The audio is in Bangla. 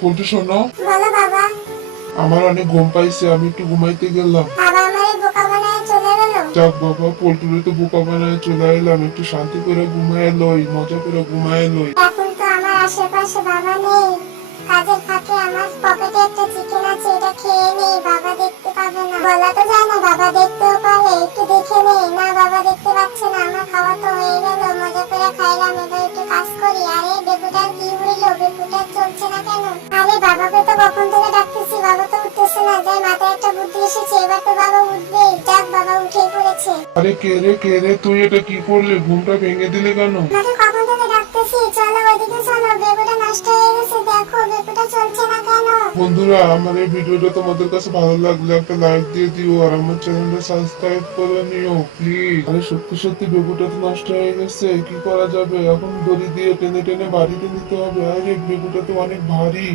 পল্টু শোনো, বলো বাবা। আমার অনেক ঘুম পাইছে, আমি একটু ঘুমাইতে গেলাম। বাবা আমার এই বোকা বানায় চলে গেল। যাক বাবা, পল্টুরে তো বোকা বানায় চলে এলাম, একটু শান্তি করে ঘুমায় লই, মজা করে ঘুমায় লই। এখন তো আমার আশেপাশে বাবা নেই। কাজের ফাঁকে আমার পকেটে একটা চিকেন আছে, এটা খেয়ে নেই, বাবা দেখতে পাবে না। বলা তো যায় না, বাবা দেখতেও পারে, একটু দেখে নেই। না, বাবা দেখতে পাচ্ছে না। আমার খাওয়া তো হয়ে গেল, মজা করে খাইলাম, এবার একটু কাজ করি। আরে বেগুটার কি হইলো, বেগুটা চলছে না কেন? আরে বাবাকে তো কখন থেকে ডাকতেছি, বাবা তো উঠতেছে না। যাই, মাথায় একটা বুদ্ধি এসেছে, এবার তো বাবা উঠবে। যাক, বাবা উঠেই পড়েছে। আরে কে রে, তুই এটা কি করলি? ঘুমটা ভেঙে দিলে কেন? মাকে কখন থেকে ডাকতেছি, চলো ওইদিকে চলো, বেগুটা নষ্ট হয়ে গেছে, দেখো বেগুটা চলছে না কেন? বন্ধুরা, আমার এই ভিডিওটা তোমাদের কাছে ভালো লাগলে একটা লাইক দিয়ে দিও, আর আমার চ্যানেলটা সাবস্ক্রাইব করে নিও প্লিজ। আরে সত্যি সত্যি বেগুটা তো নষ্ট হয়ে গেছে, কি করা যাবে? এখন দড়ি দিয়ে টেনে টেনে বাড়িতে নিতে হবে। আরে বেগুটা তো অনেক ভারী।